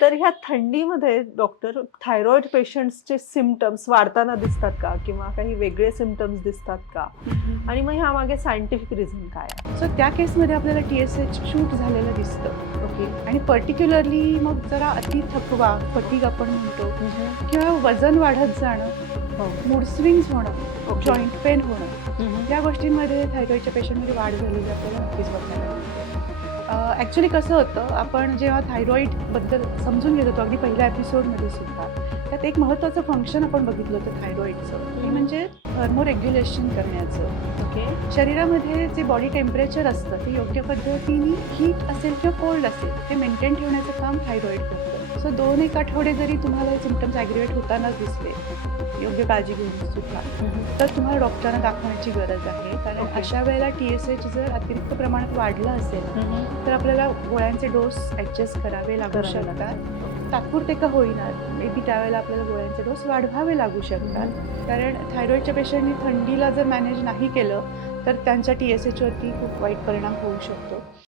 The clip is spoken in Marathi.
तर ह्या थंडीमध्ये डॉक्टर थायरॉइड पेशंट्सचे सिमटम्स वाढताना दिसतात का? किंवा काही वेगळे सिमटम्स दिसतात का? आणि मग ह्या मागे सायंटिफिक रिझन काय आहे? सो त्या केसमध्ये आपल्याला टी एस एच शूट झालेलं दिसतं. ओके आणि पर्टिक्युलरली मग जरा अति थकवा फटीग आपण म्हणतो किंवा वजन वाढत जाणं मूड स्विंग्स होणं जॉईंट पेन होणं या गोष्टींमध्ये थायरॉईडच्या पेशंटमध्ये वाढ झालेली आपल्याला नक्कीच बघायला मिळते. ॲक्च्युली कसं होतं आपण जेव्हा थायरॉईडबद्दल समजून घेत होतो अगदी पहिल्या एपिसोडमध्ये सुद्धा त्यात एक महत्त्वाचं फंक्शन आपण बघितलं होतं थायरॉईडचं ते म्हणजे थर्मोरेग्युलेशन करण्याचं. ओके शरीरामध्ये जे बॉडी टेम्परेचर असतं ते योग्य पद्धतीने हीट असेल किंवा कोल्ड असेल ते मेंटेन ठेवण्याचं काम थायरॉईड करतं. सो दोन एक आठवडे जरी तुम्हाला हे सिमटम्स ॲग्रिवेट होतानाच दिसले योग्य काळजी घेऊन सुद्धा तर तुम्हाला डॉक्टरांना दाखवण्याची गरज आहे. कारण. अशा वेळेला टी एस एच जर अतिरिक्त प्रमाणात वाढलं असेल तर आपल्याला गोळ्यांचे डोस ॲडजस्ट करावे लागू शकतात. तात्पुरते का होईना मे बी त्यावेळेला आपल्याला गोळ्यांचे डोस वाढवावे लागू शकतात. कारण थायरॉईडच्या पेशंटनी थंडीला जर मॅनेज नाही केलं तर त्यांच्या टी एस एचवरती खूप वाईट परिणाम होऊ शकतो.